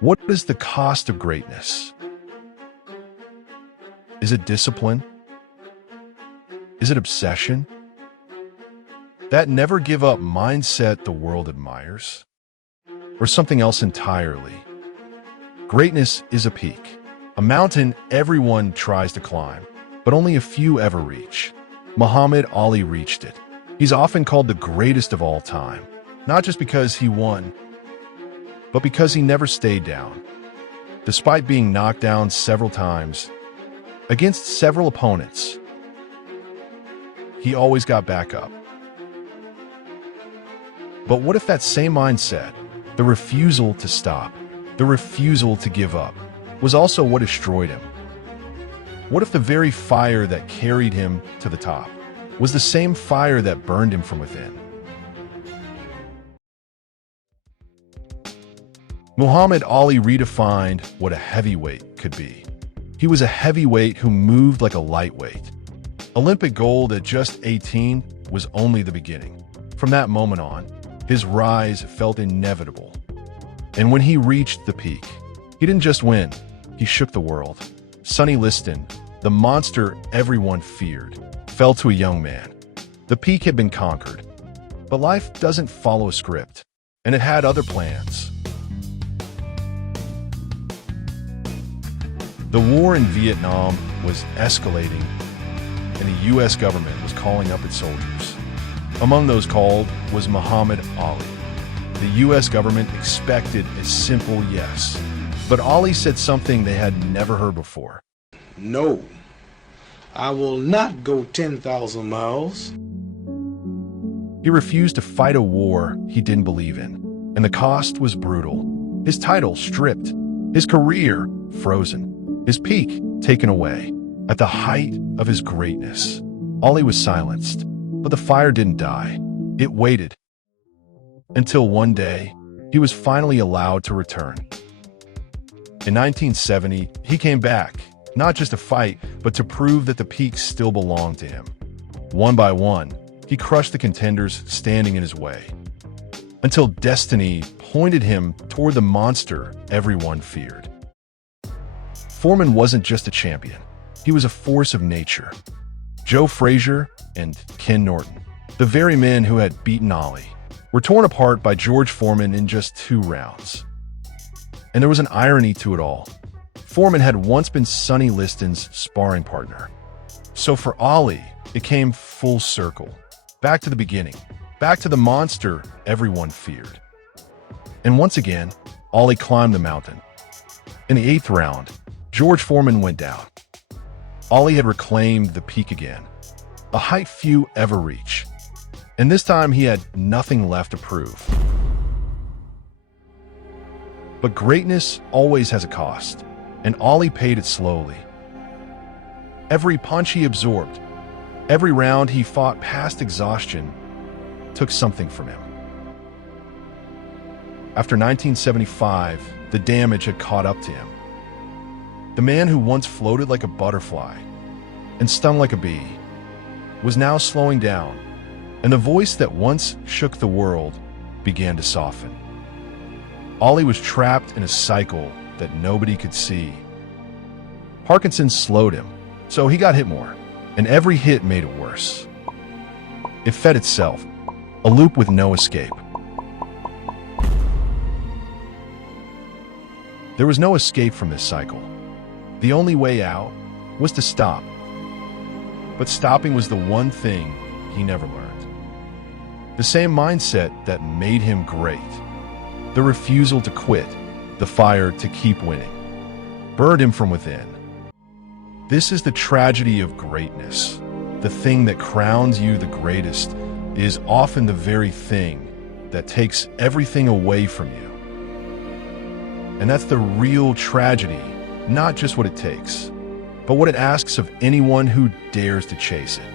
What is the cost of greatness? Is it discipline? Is it obsession? That never give up mindset the world admires? Or something else entirely? Greatness is a peak, a mountain everyone tries to climb, but only a few ever reach. Muhammad Ali reached it. He's often called the greatest of all time, not just because he won, but because he never stayed down. Despite being knocked down several times, against several opponents, he always got back up. But what if that same mindset, the refusal to stop, the refusal to give up, was also what destroyed him? What if the very fire that carried him to the top was the same fire that burned him from within? Muhammad Ali redefined what a heavyweight could be. He was a heavyweight who moved like a lightweight. Olympic gold at just 18 was only the beginning. From that moment on, his rise felt inevitable. And when he reached the peak, he didn't just win, he shook the world. Sonny Liston, the monster everyone feared, fell to a young man. The peak had been conquered, but life doesn't follow a script, and it had other plans. The war in Vietnam was escalating, and the U.S. government was calling up its soldiers. Among those called was Muhammad Ali. The U.S. government expected a simple yes, but Ali said something they had never heard before. No, I will not go 10,000 miles. He refused to fight a war he didn't believe in, and the cost was brutal. His title stripped, his career frozen, his peak taken away. At the height of his greatness, Ali was silenced, but the fire didn't die. It waited until one day he was finally allowed to return. In 1970, he came back, not just to fight, but to prove that the peak still belonged to him. One by one, he crushed the contenders standing in his way, until destiny pointed him toward the monster everyone feared. Foreman wasn't just a champion. He was a force of nature. Joe Frazier and Ken Norton, the very men who had beaten Ali, were torn apart by George Foreman in just 2 rounds. And there was an irony to it all. Foreman had once been Sonny Liston's sparring partner. So for Ali, it came full circle. Back to the beginning. Back to the monster everyone feared. And once again, Ali climbed the mountain. In the 8th round, George Foreman went down. Ali had reclaimed the peak again, a height few ever reach. And this time he had nothing left to prove. But greatness always has a cost, and Ali paid it slowly. Every punch he absorbed, every round he fought past exhaustion, took something from him. After 1975, the damage had caught up to him. The man who once floated like a butterfly and stung like a bee was now slowing down, and the voice that once shook the world began to soften. Ali was trapped in a cycle that nobody could see. Parkinson's slowed him, so he got hit more, and every hit made it worse. It fed itself, a loop with no escape. There was no escape from this cycle. The only way out was to stop. But stopping was the one thing he never learned. The same mindset that made him great. The refusal to quit, the fire to keep winning, burned him from within. This is the tragedy of greatness. The thing that crowns you the greatest is often the very thing that takes everything away from you. And that's the real tragedy, not just what it takes, but what it asks of anyone who dares to chase it.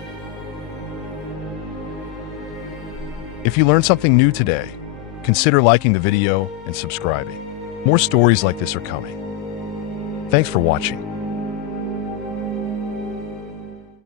If you learned something new today, consider liking the video and subscribing. More stories like this are coming. Thanks for watching.